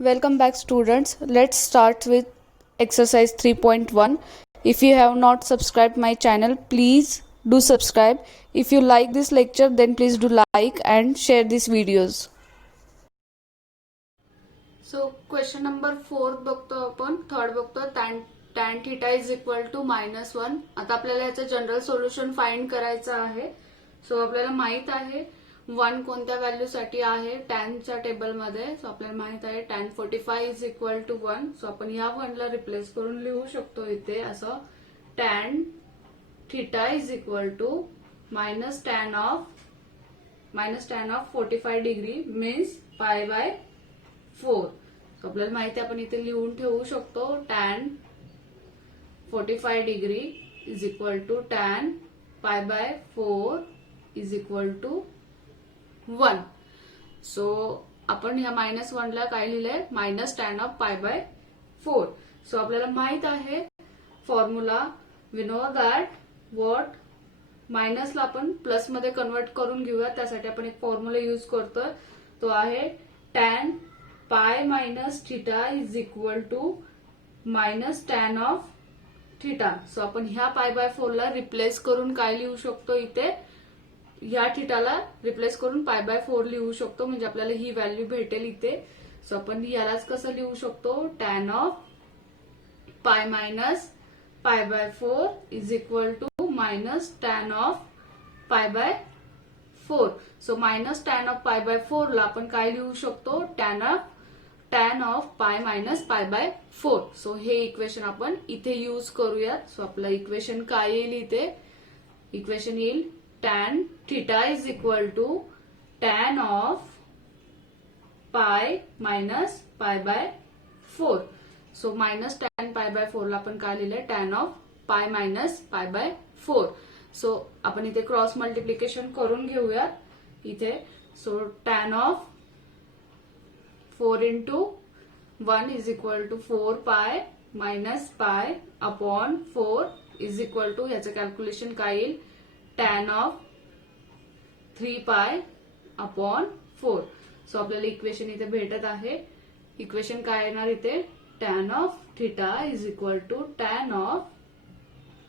Welcome back students. Let's start with exercise 3.1. If you have not subscribed my channel, please do subscribe. If you like this lecture, then please do like and share these videos. So question number 4 बघतो आपण. Third बघतो tan theta is equal to -1. आता आपल्याला याचं general solution find करायचं आहे. So आपल्याला माहित आहे 1 कोणत्या व्हॅल्यू साठी आहे टॅनच्या टेबल मध्ये. सो आपल्याला माहित आहे tan 45 is equal to 1. So आपण ह्या 1 ला रिप्लेस करून लिहू शकतो इथे असं tan theta is equal to minus tan of 45 degree means pi by 4. So आपल्याला माहिती आपण इथे लिहून ठेवू शकतो tan 45 degree is equal to tan pi by 4 is equal to 1. So आपण ह्या -1 ला काय लिहिलंय minus tan of pi by 4. So आपल्याला माहित आहे formula. We know that what मायनसला आपण प्लस मध्ये कन्वर्ट करून घेऊया. त्यासाठी आपण एक फॉर्म्युला यूज करतोय. तो आहे tan pi minus theta is equal to minus tan of theta. So आपण ह्या पाय बाय 4 ला रिप्लेस करून काय लिहू शकतो इथे या थिटाला रिप्लेस करून पाय बाय 4 लिहू शकतो. म्हणजे आपल्याला ही व्हॅल्यू भेटेल इथे. सो आपण यालाच कसं लिहू शकतो tan of pi minus pi by 4 is equal to minus tan of pi by 4. So minus tan of pi by 4 ला आपण काय लिहू शकतो tan of pi minus pi by 4. So हे इक्वेशन आपण इथे यूज करूयात. सो आपलं इक्वेशन काय येईल इथे इक्वेशन येईल tan theta is equal to tan of pi minus pi by 4. So minus tan pi by 4 ला आपण काय लिहिलंय tan of pi minus pi by 4. So आपण इथे क्रॉस मल्टिप्लिकेशन करून घेऊयात इथे. So tan of 4 into 1 is equal to 4 pi minus pi upon 4 is equal to ह्याचं कॅल्क्युलेशन काय येईल tan of 3 pi upon 4. So आपल्याला इक्वेशन इथे भेटत आहे. इक्वेशन काय येणार इथे tan of theta is equal to tan of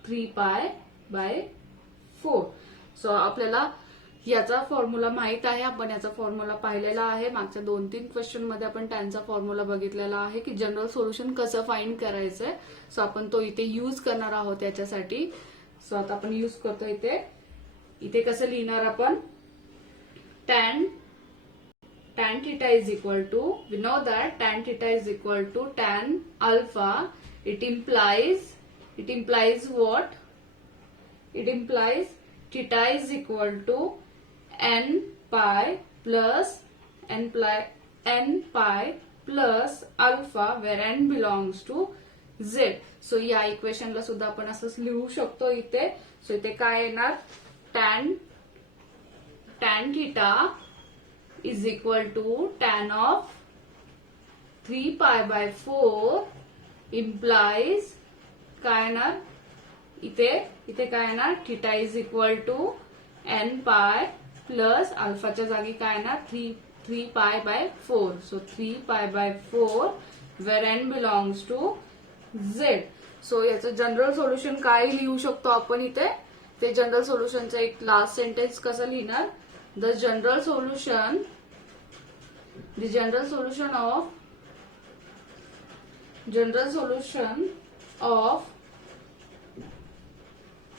3 pi by 4. So आपल्याला याचा फॉर्म्युला माहित आहे. आपण याचा फॉर्म्युला पाहिलेला आहे. मागच्या 2-3 क्वेश्चन मध्ये आपण त्यांचा फॉर्म्युला बघितलेला आहे की जनरल सोल्युशन कसं फाइंड करायचंय. सो आपण तो इथे यूज करणार आहोत याच्यासाठी. सो आता आपण यूज करतो इथे कसं लिहिणार आपण tan theta is equal to we know that tan theta is equal to tan alpha. It implies what? It implies theta is equal to n pi plus alpha where n belongs to z. So या इक्वेशनला सुद्धा आपण असंच लिहू शकतो इथे. So इथे काय येणार tan theta is equal to tan of 3 pi by 4 implies काय येणार इथे काय येणार theta is equal to n pi plus अल्फाच्या जागी काय येणार 3 pi by 4. So 3 pi by 4 where n belongs to z. So याचं जनरल सोल्युशन काय लिहू शकतो आपण इथे ते जनरल सोल्युशनचं एक लास्ट सेंटेन्स कसं लिहिणार the general solution of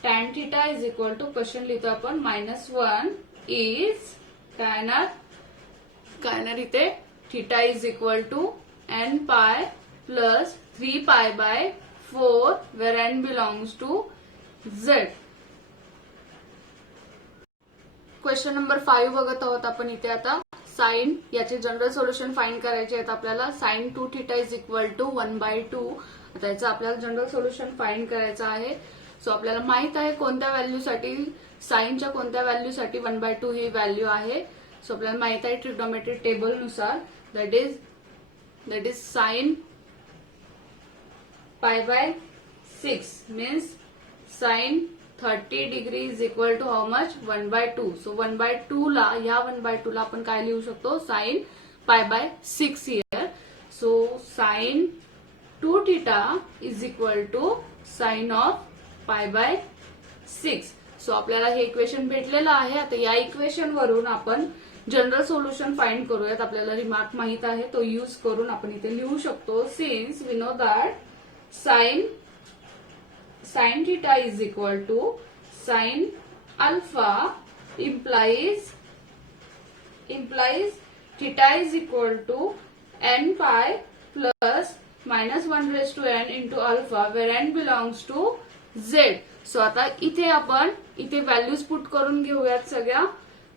tan theta is equal to question लिहितो आपण -1 इज काय येणार इथे theta is equal to n pi plus 3 pi by 4 where n belongs to z. Question number 5 बघत आहोत आपण इथे आता. साइन याचे जनरल सोल्युशन फाइंड करायचे आहेत आपल्याला. sin 2 theta is equal to 1/2. आता याचं आपल्याला जनरल सोल्युशन फाइंड करायचं आहे. सो आपल्याला माहित आहे कोणत्या व्हॅल्यूसाठी साइनच्या कोणत्या व्हॅल्यूसाठी 1/2 ही व्हॅल्यू आहे. सो आपल्याला माहित आहे ट्रिग्नोमेट्रिक टेबल नुसार that is sine pi by 6 means sine 30 degree is equal to how much 1/2. So 1/2 ला ह्या 1/2 ला आपण काय लिहू शकतो sine pi by 6 here. So sine 2 theta is equal to sine of pi by 6. So आपल्याला हे इक्वेशन भेटलेलं आहे. आता या इक्वेशन वरून आपण जनरल सोल्युशन फाइंड करूयात. आपल्याला रिमार्क माहित आहे तो यूज करून आपण इथे लिहू शकतो. Since we know that sine theta is equal to sine alpha implies theta is equal to n pi plus minus 1 raised to n into alpha where n belongs to z. So आता इथे आपण इथे values put करून घेऊयात सगळ्या.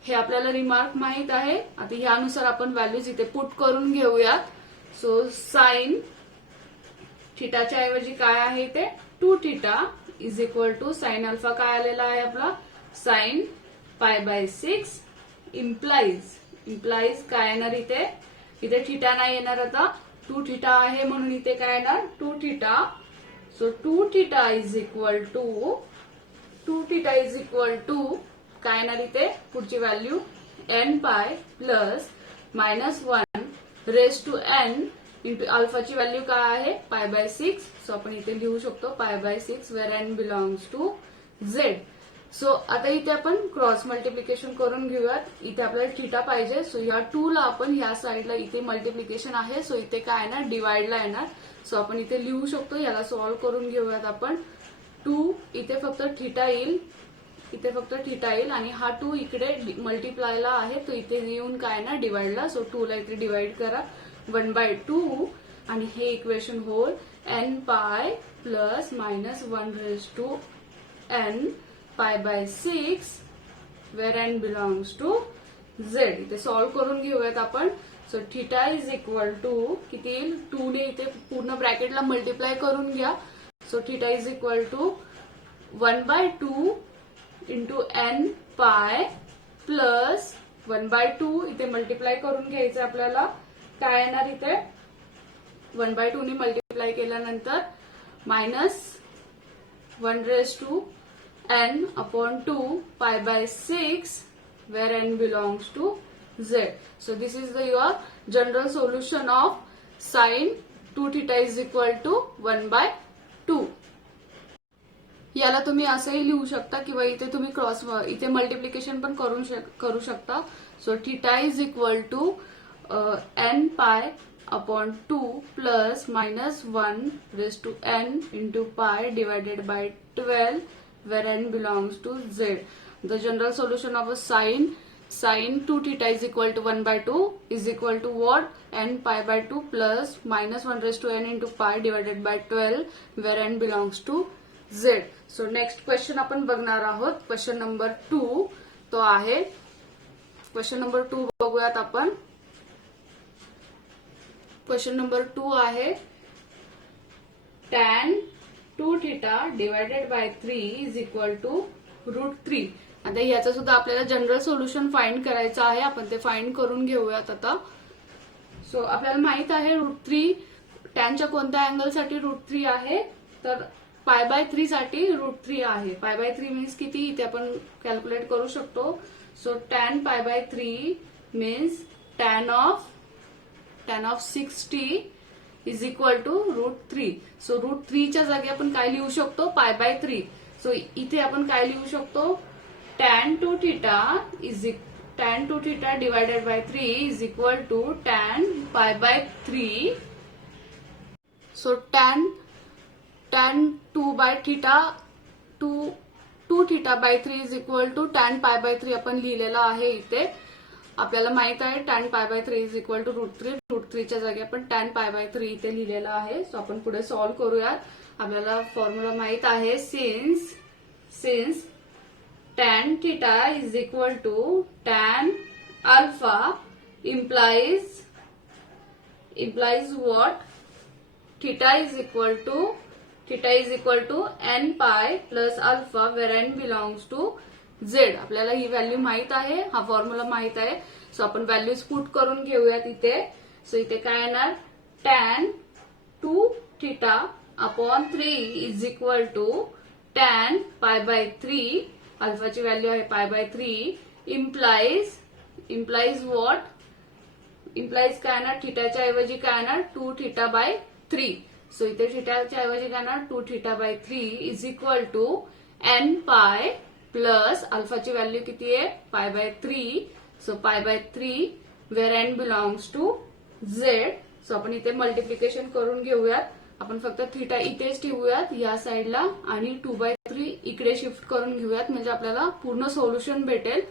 हे आपल्याला remark माहित आहे. आता ह्यानुसार आपण व्हॅल्यूज इथे पुट करून घेऊयात. सो साइन थिटाच्या ऐवजी काय आहे ते 2 theta is equal to sine alpha काय आलेला आहे आपला साइन पाय बाय 6 इम्प्लाइज काय येणार इथे थिटा नाही येणार. आता 2 थीटा आहे म्हणून इथे काय येणार 2 theta. So 2 theta is equal to काय येणार इथे पुढची value n pi plus minus 1 raise to n into अल्फाची व्हॅल्यू काय आहे पाय बाय 6. सो आपण इथे लिहू शकतो pi by 6 where n belongs to z. So आता इथे आपण क्रॉस मल्टिप्लिकेशन करून घेऊयात. इथे आपल्याला थीटा पाहिजे. सो या 2 ला आपण ह्या साईडला इथे मल्टिप्लिकेशन आहे. सो इथे काय येणार डिवाइडला येणार. सो आपण इथे लिहू शकतो. याला सॉल्व्ह करून घेऊयात आपण. 2 इथे फक्त थीटा येईल आणि हा 2 इकडे मल्टिप्लायला आहे तो इथे येऊन काय येणार डिवाइडला. सो 2 ला इथे डिवाइड करा 1/2 आणि हे equation whole n pi plus minus 1 raise to n pi by 6 where n belongs to z. इथे सॉल्व्ह करून घेऊयात आपण. So theta is equal to किती येईल 2 ने इथे पूर्ण ब्रॅकेटला मल्टिप्लाय करून घ्या. So theta is equal to 1/2 into n pi plus 1/2 इथे मल्टिप्लाय करून घ्यायचं आपल्याला. काय येणार इथे 1/2 ने मल्टिप्लाय केल्यानंतर minus 1 raise to n upon 2 pi by 6 where n belongs to z. So this is your general solution of sin 2 theta is equal to 1/2. याला तुम्ही असंही लिहू शकता किंवा इथे तुम्ही क्रॉस इथे मल्टिप्लिकेशन पण करू शकता. So theta is equal to n pi upon 2 plus minus 1 raise to n into pi divided by 12 where n belongs to z. The general solution of a sin 2 theta is equal to 1/2 is equal to what? n pi by 2 plus minus 1 raised to n into pi divided by 12 where n belongs to z. So next question आपण बघणार आहोत. Question number 2 तो आहे. Question number 2 बघूयात आपण. Question number 2 आहे tan 2 theta divided by 3 is equal to √3. आता याचं सुद्धा आपल्याला जनरल सोल्युशन फाइंड करायचं आहे. आपण ते फाइंड करून घेऊयात आता. सो आपल्याला माहित आहे √3 टॅनच्या कोणत्या अँगल साठी √3 आहे तर पाय बाय 3 साठी √3 आहे. पाय बाय 3 मीन्स किती इथे आपण कॅल्क्युलेट करू शकतो. So tan pi by 3 means tan of 60 is equal to √3. So √3 च्या जागी आपण काय लिहू शकतो पाय बाय 3. सो इथे आपण काय लिहू शकतो tan 2 theta divided by 3 is equal to tan pi by 3. So tan 2 by theta 2 theta by 3 is equal to tan pi by 3 आपण लिहिलेला आहे इथे. आपल्याला माहित आहे tan pi by 3 is equal to √3 च्या जागी आपण tan पाय बाय 3 इथे लिहिलेला आहे. सो आपण पुढे सॉल्व्ह करूयात. आपल्याला फॉर्म्युला माहित आहे since tan theta is equal to tan alpha implies what? Theta is equal to n pi plus alpha where n belongs to z. आपल्याला ही व्हॅल्यू माहित आहे. हा फॉर्म्युला माहित आहे. सो आपण व्हॅल्यूज पुट करून घेऊयात इथे. सो इथे काय येणार tan 2 theta upon 3 is equal to tan pi by 3 अल्फाची व्हॅल्यू आहे pi by 3 implies what? Implies काय येणार, थिटाच्या ऐवजी काय येणार 2θ/3. सो इथे थिटाच्या ऐवजी काय येणार 2θ/3 is equal to n pi plus अल्फाची व्हॅल्यू किती आहे π/3. So π/3 where n belongs to z. So आपण इथे मल्टिप्लिकेशन करून घेऊयात. आपण फक्त थिटा इथेच ठेवूयात या साईडला आणि 2/3 इकडे शिफ्ट करून घेऊयात म्हणजे आपल्याला पूर्ण सोल्युशन भेटेल.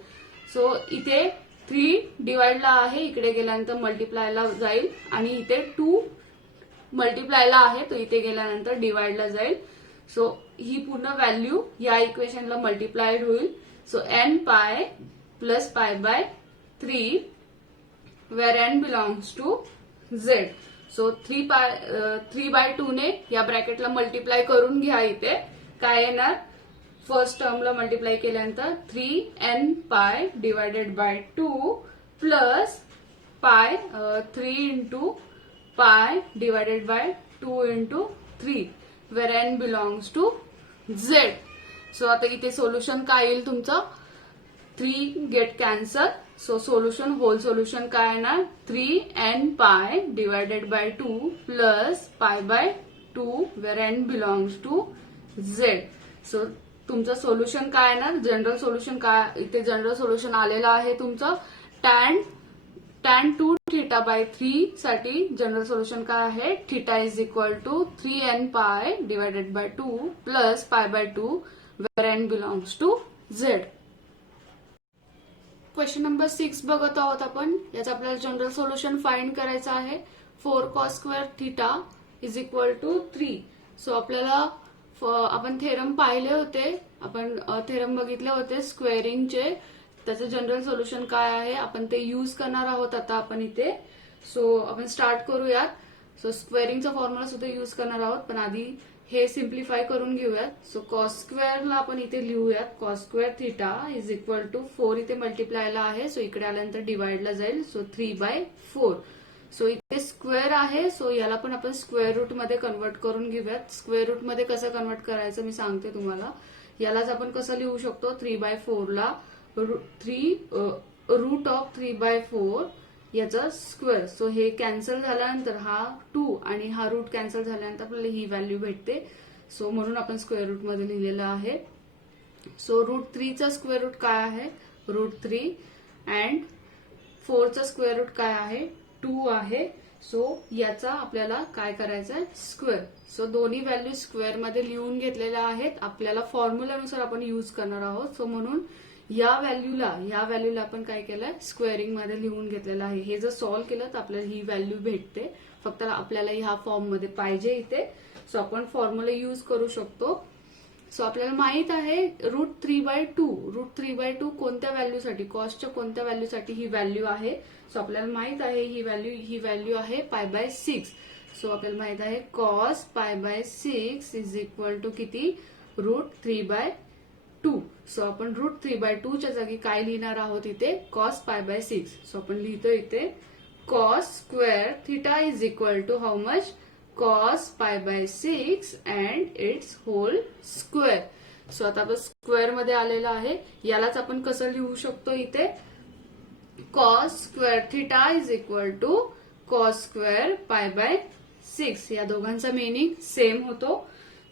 सो इथे 3 डिवाइडला आहे, इकडे गेल्यानंतर मल्टिप्लायला जाईल आणि इथे 2 मल्टिप्लायला आहे तो इथे गेल्यानंतर डिवाइडला जाईल. सो ही पूर्ण व्हॅल्यू या इक्वेशनला मल्टिप्लाइड होईल. So n pi plus π/3 where n belongs to z. So 3/2 ने या ब्रॅकेटला मल्टिप्लाय करून घ्या. इथे काय येणार, फर्स्ट टर्मला मल्टिप्लाय केल्यानंतर 3n pi divided by 2 plus पाय 3 into pi divided by 2 into 3 where n belongs to z. So आता इथे सोल्युशन काय येईल तुमचं, 3 get cancel. So solution whole solution काय येणार 3n pi divided by 2 plus π/2 where n belongs to z. So तुमचं solution काय येणार, जनरल सोल्युशन काय, इथे जनरल सोल्युशन आलेलं आहे तुमचं tan 2θ/3 साठी जनरल सोल्युशन काय आहे, theta is equal to 3n pi divided by 2 plus π/2 where n belongs to z. Question number 6 बघत आहोत आपण. याचं आपल्याला जनरल सोल्युशन फाइंड करायचं आहे. 4 cos² theta is equal to 3. So आपल्याला आपण थेरम पाहिले होते, आपण थेरम बघितले होते स्क्वेअरिंगचे. त्याचं जनरल सोल्युशन काय आहे आपण ते यूज करणार आहोत आता आपण इथे. सो आपण स्टार्ट करूयात. सो स्क्वेअरिंगचा फॉर्म्युला सुद्धा यूज करणार आहोत, पण आधी हे सिम्प्लिफाय करून घेऊयात. सो cos²ला आपण इथे लिहूयात cos² theta is equal to 4 इथे मल्टिप्लायला आहे. सो इकडे आल्यानंतर डिवाइडला जाईल. सो 3/4. सो इथे स्क्वेअर आहे, सो याला पण आपण स्क्वेअर रूट मध्ये कन्वर्ट करून घेऊयात. स्क्वेअर रूट मध्ये कसं कन्वर्ट करायचं मी सांगते तुम्हाला. यालाच आपण कसं लिहू शकतो, 3/4ला रूट ऑफ 3/4 याचा स्क्वेअर. सो हे कॅन्सल झाल्यानंतर हा 2 आणि हा रूट कॅन्सल झाल्यानंतर आपल्याला ही व्हॅल्यू भेटते. सो म्हणून आपण स्क्वेअर रूट मध्ये लिहिलेलं आहे. सो √3चा स्क्वेअर रूट काय आहे, √3 अँड 4चा स्क्वेअर रूट काय आहे 2 आहे. सो याचा आपल्याला काय करायचं आहे, स्क्वेअर. सो दोन्ही व्हॅल्यू स्क्वेअर मध्ये लिहून घेतलेल्या आहेत. आपल्याला फॉर्म्युलानुसार आपण यूज करणार आहोत. सो म्हणून या व्हॅल्यूला आपण काय केलंय, स्क्वेअरिंग मध्ये लिहून घेतलेलं आहे. हे जर सॉल्व्ह केलं तर आपल्याला ही व्हॅल्यू भेटते. फक्त आपल्याला ह्या फॉर्म मध्ये पाहिजे इथे. सो आपण फॉर्म्युला यूज करू शकतो. सो आपल्याला माहित आहे √3/2 कोणत्या व्हॅल्यूसाठी, कॉस्टच्या कोणत्या व्हॅल्यूसाठी ही व्हॅल्यू आहे. सो आपल्याला माहित आहे ही व्हॅल्यू आहे π/6. सो आपल्याला माहित आहे cos π/6 इज इक्वल टू किती, √3/2. सो आपण √3/2 च्या जागी काय लिहिणार आहोत इथे, cos π/6. सो आपण लिहितो इथे cos² theta is equal to how much, cos π/6 and it's whole square. So आता आपण स्क्वेअर मध्ये आलेला आहे. यालाच आपण कसं लिहू शकतो इथे, cos² theta is equal to cos² π/6. या दोघांचा मिनिंग सेम होतो.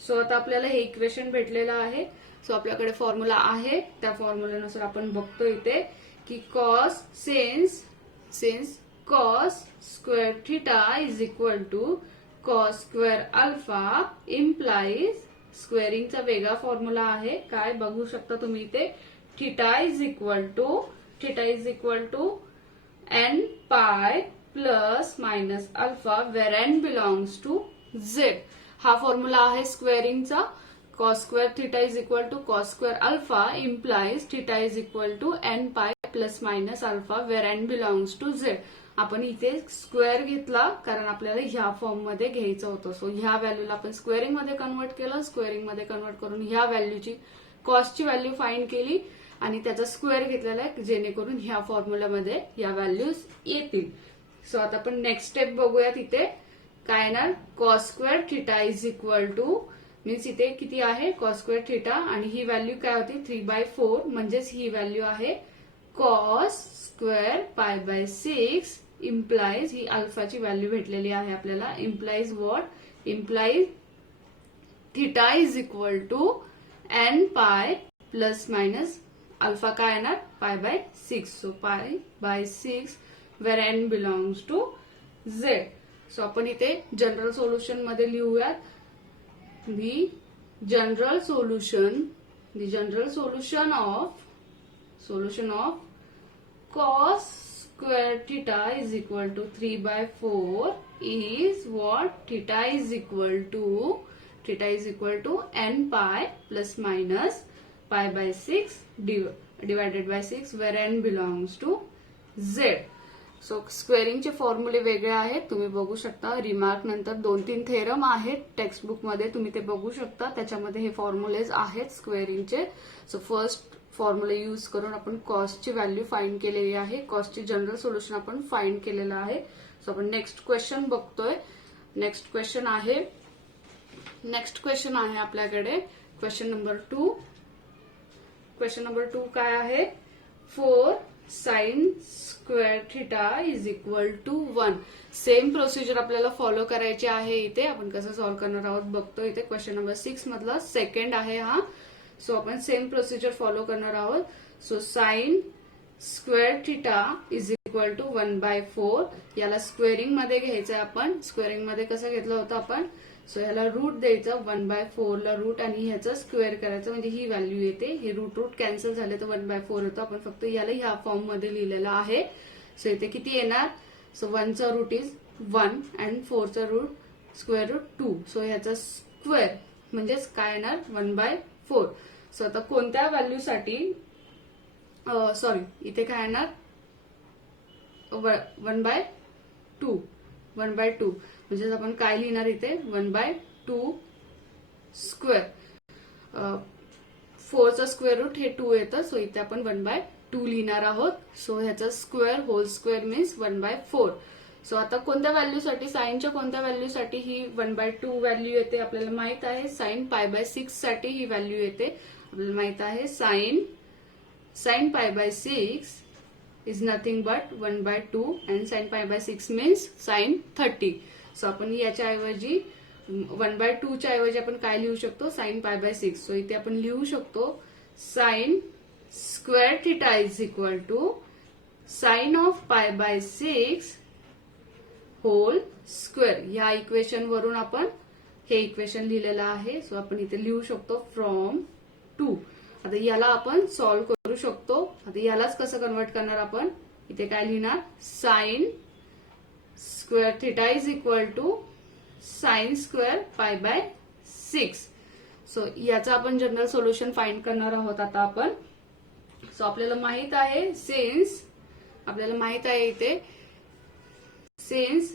सो आता आपल्याला हे इक्वेशन भेटलेलं आहे. सो आपल्याकडे फॉर्म्युला आहे, त्या फॉर्म्युल्यानुसार आपण बघतो इथे की since cos² theta is equal to cos² alpha implies, स्क्वेअरिंगचा वेगळा फॉर्म्युला आहे, काय बघू शकता तुम्ही इथे, theta is equal to n pi plus minus alpha where n belongs to z. हा फॉर्म्युला आहे स्क्वेअरिंगचा. cos² theta is equal to cos² alpha implies theta is equal to n pi plus minus alpha where n belongs to z. आपण इथे square घेतला कारण आपल्याला ह्या form मध्ये घ्यायचं होतं. सो ह्या व्हॅल्यूला आपण स्क्वेअरिंग मध्ये कन्वर्ट केलं. स्क्वेअरिंग मध्ये कन्वर्ट करून ह्या व्हॅल्यूची कॉस्टची व्हॅल्यू फाइंड केली आणि त्याचा स्क्वेअर घेतलेला आहे जेणेकरून ह्या फॉर्म्युलामध्ये या व्हॅल्यूज येतील. सो आता आपण नेक्स्ट स्टेप बघूयात. इथे काय येणार, cos² theta is equal two means इथे किती आहे cos² थिटा आणि ही व्हॅल्यू काय होती 3/4 म्हणजेच ही व्हॅल्यू आहे cos² π/6 इम्प्लाइज ही अल्फाची व्हॅल्यू भेटलेली आहे आपल्याला. Implies what? Implies theta is equal to n pi plus minus alpha काय येणार? Pi by 6. So pi by 6 where n belongs to z. So आपण इथे जनरल सोल्युशन मध्ये लिहूयात. the general solution of cos square theta is equal to 3/4 is what? Theta is equal to n pi plus minus pi by 6 divided by 6 where n belongs to z. So स्क्वेअरिंगचे फॉर्म्युले वेगळे आहेत, तुम्ही बघू शकता. Remark नंतर 2-3 theorem आहेत textbook मध्ये, तुम्ही ते बघू शकता. त्याच्यामध्ये हे फॉर्म्युलेज आहेत स्क्वेअरिंगचे. सो फर्स्ट फॉर्म्युले यूज करून आपण कॉस्टची व्हॅल्यू फाइंड केलेली आहे. कॉस्टची जनरल सोल्युशन आपण फाइंड केलेलं आहे. सो आपण नेक्स्ट क्वेश्चन बघतोय. नेक्स्ट क्वेश्चन आहे आपल्याकडे क्वेश्चन नंबर 2. क्वेश्चन नंबर 2 काय आहे? 4 sine square theta is equal to 1. Same procedure आपल्याला फॉलो करायची आहे. इथे आपण कसं सॉल्व्ह करणार आहोत बघतो. इथे क्वेश्चन नंबर 6 मधला सेकंड आहे हा. सो आपण सेम प्रोसिजर फॉलो करणार आहोत. So sine square theta is equal to 1/4. याला स्क्वेअरिंग मध्ये घ्यायचं आहे आपण. स्क्वेअरिंग मध्ये कसं घेतलं होतं आपण? सो ह्याला रूट द्यायचं, 1/4 ला रूट आणि ह्याचं स्क्वेअर करायचं म्हणजे ही व्हॅल्यू येते. हे रूट कॅन्सल झाले तर 1/4 होतं. आपण फक्त याला ह्या फॉर्म मध्ये लिहिलेलं आहे. सो इथे किती येणार? सो 1चा रूट इज 1 अँड 4चा रूट स्क्वेअर रूट 2. सो ह्याचा स्क्वेअर म्हणजेच काय येणार? 1/4. सो आता कोणत्या व्हॅल्यूसाठी इथे काय येणार? 1/2 म्हणजे आपण काय लिहिणार इथे? 1/2 स्क्वेअर. 4चा स्क्वेअर रूट हे 2 येतं. सो इथे आपण 1/2 लिहिणार आहोत. सो ह्याचा square whole square means 1/4. So आता कोणत्या व्हॅल्यूसाठी? साईनच्या कोणत्या व्हॅल्यूसाठी ही 1/2 व्हॅल्यू येते? आपल्याला माहित आहे साइन पाय बाय 6 साठी ही व्हॅल्यू येते. आपल्याला माहित आहे sine pi by 6 is nothing but 1/2 and sin pi by 6 means sin 30. So आपण याच्या ऐवजी 1/2 च्या ऐवजी आपण काय लिहू शकतो? sin pi by 6. सो इथे आपण लिहू शकतो sin square theta is equal to sine of pi by 6 whole square. या इक्वेशन वरून आपण हे इक्वेशन लिहिलेलं आहे. सो आपण इथे लिहू शकतो फ्रॉम 2. आता याला आपण सॉल्व्ह करू शकतो. आता यालाच कसं कन्वर्ट करणार आपण? इथे काय लिहिणार? Sine square theta is equal to sine square pi by 6. So याचा आपण जनरल सोल्युशन फाइंड करणार आहोत आता आपण. सो आपल्याला माहित आहे इथे since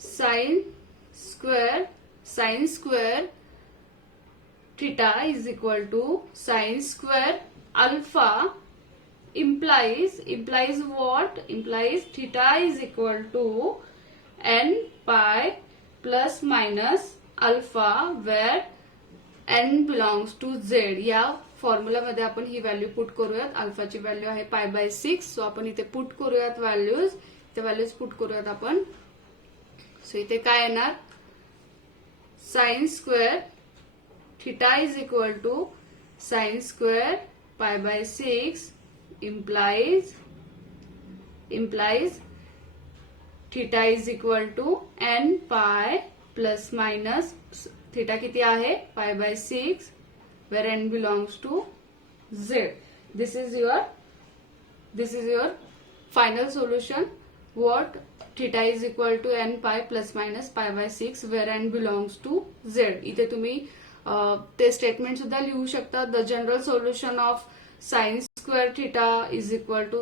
sine square theta is equal to sin square alpha implies what? Implies theta is equal to n pi plus minus alpha where n belongs to z. या formula मध्ये आपण ही व्हॅल्यू पुट करूयात. अल्फाची value आहे pi by 6. So आपण इथे put करूयात values put करूयात आपण. सो इथे काय येणार? Sine square theta is equal to sin square pi by 6 implies theta is equal to n pi plus minus theta किती आहे? pi by 6 where n belongs to z. This is your final solution. What? Theta is equal to n pi plus minus pi by 6 where n belongs to z. इथे तुम्ही ते statement सुद्धा लिहू शकता. The general solution of sine square theta is equal to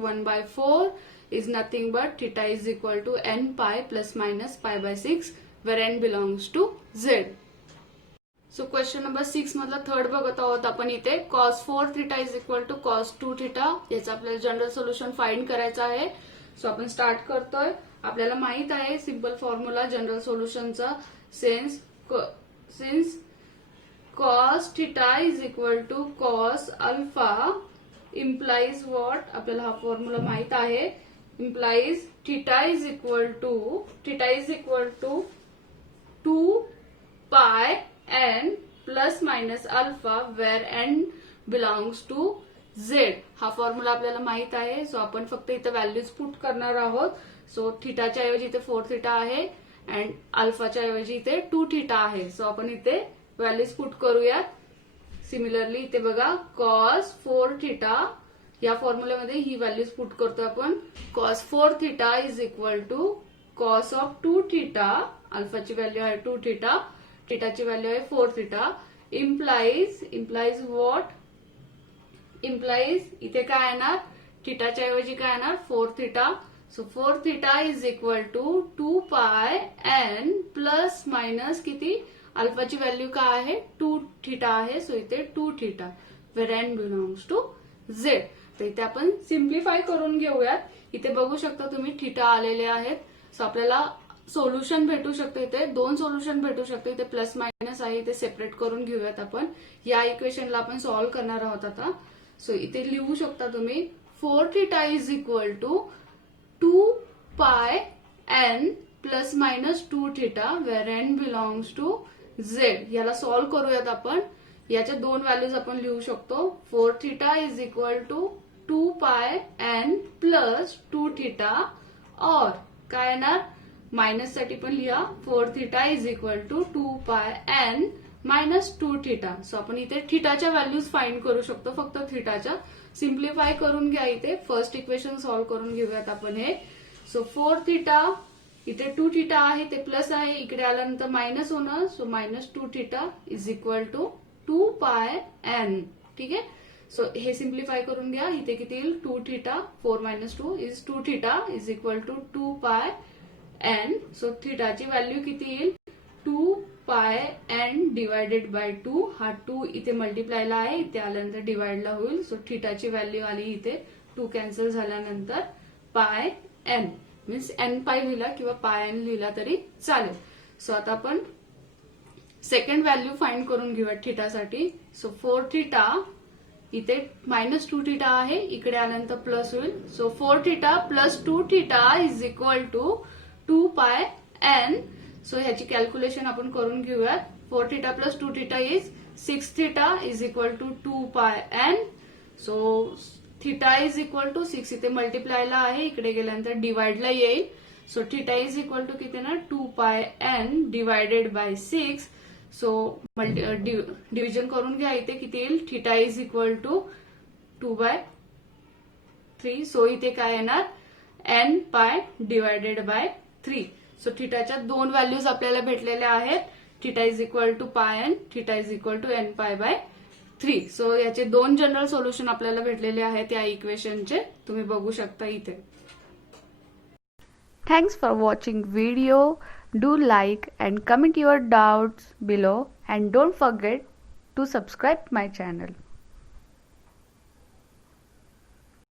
1/4 is nothing but theta is equal to n pi plus minus pi by 6 where n belongs to z. So question number 6 मधला third बघत आहोत आपण इथे. cos 4 theta is equal to cos 2 theta. याचं आपल्याला general solution find करायचं आहे. So आपण स्टार्ट करतोय. आपल्याला माहित आहे सिंपल फॉर्म्युला जनरल सोल्युशनचा. since cos theta is equal to cos alpha implies what, आपल्याला हा फॉर्म्युला माहित आहे. Implies theta is equal to 2 pi n plus minus alpha where n belongs to z. हा फॉर्म्युला आपल्याला माहित आहे. सो आपण फक्त इथे व्हॅल्यूज पुट करणार आहोत. सो थिटाच्या ऐवजी इथे 4 थिटा आहे अँड अल्फाच्या ऐवजी इथे 2 थिटा आहे. सो आपण इथे व्हॅल्यूज पुट करूयात. सिमिलरली इथे बघा कॉस 4 थिटा, या फॉर्म्युल्यामध्ये ही व्हॅल्यूज पुट करतो आपण. Cos 4 theta is equal to cos of 2 theta, अल्फाची व्हॅल्यू आहे 2 थिटा, थिटाची व्हॅल्यू आहे 4 थिटा. इम्प्लाइज व्हॉट, इम्प्लाइज इथे काय येणार, थिटाच्या ऐवजी काय येणार 4 theta. So 4 theta is equal to 2 pi n plus minus किती, अल्फाची व्हॅल्यू काय आहे 2 थिटा आहे. सो इथे 2 theta where n belongs to z. तर इथे आपण सिम्प्लिफाय करून घेऊयात. इथे बघू शकता तुम्ही थिटा आलेले आहेत. सो आपल्याला सोल्युशन भेटू शकते, इथे 2 सोल्युशन भेटू शकते. इथे प्लस मायनस आहे, इथे सेपरेट करून घेऊयात आपण. या इक्वेशनला आपण सॉल्व्ह करणार आहोत आता. सो इथे लिहू शकता तुम्ही 4 theta is equal to 2 pi n plus minus 2 theta where n belongs to z. याला सॉल्व्ह करूयात आपण. याच्या 2 व्हॅल्यूज आपण लिहू शकतो. 4 theta is equal to 2 pi n plus 2 theta, और काय येणार मायनस साठी पण लिहा 4 theta is equal to 2 pi n minus 2 theta. So आपण इथे थिटाच्या व्हॅल्यूज फाइंड करू शकतो, फक्त थिटाच्या. सिम्प्लिफाय करून घ्या. इथे फर्स्ट इक्वेशन सॉल्व्ह करून घेऊयात आपण हे. सो 4 थिटा, इथे 2 थिटा आहे ते प्लस आहे, इकडे आल्यानंतर मायनस होणार. So minus 2 theta is equal to 2 pi n. ठीक आहे. सो हे सिम्प्लिफाय करून घ्या. इथे किती येईल 2 theta, 4 minus 2 is 2 theta is equal to 2 pi n. So थिटाची value किती येईल 2 पाय n डिवायडेड बाय 2. हा 2 इथे मल्टिप्लायला आहे, इथे आल्यानंतर डिवाइडला होईल. सो थिटाची व्हॅल्यू आली इथे 2 कॅन्सल झाल्यानंतर पाय n, मीन्स n पाय लिहिला किंवा पाय n लिहिला तरी चालेल. सो आता आपण सेकंड व्हॅल्यू फाइंड करून घेऊया थिटासाठी. सो 4 थिटा, इथे मायनस 2 थिटा आहे, इकडे आल्यानंतर प्लस होईल. So 4 theta plus 2 theta is equal to 2 pi n. So ह्याची कॅल्क्युलेशन आपण करून घेऊयात. 4 theta plus 2 theta is 6 theta is equal to 2 pi n. So theta is equal to 6 इथे मल्टिप्लायला आहे, इकडे गेल्यानंतर डिवाइडला येईल. So theta is equal to किती ना 2 pi n divided by 6. So division करून घ्या. इथे किती येईल, theta is equal to 2 by 3. So इथे काय येणार n pi divided by 3. So थिटाच्या 2 व्हॅल्यूज आपल्याला भेटलेल्या आहेत. Theta is equal to pi n, theta is equal to n pi by 3. So याचे 2 जनरल सोल्युशन आपल्याला भेटलेले आहेत या इक्वेशनचे, तुम्ही बघू शकता इथे. Thanks for watching video. Do like and comment your doubts below and don't forget to subscribe my channel.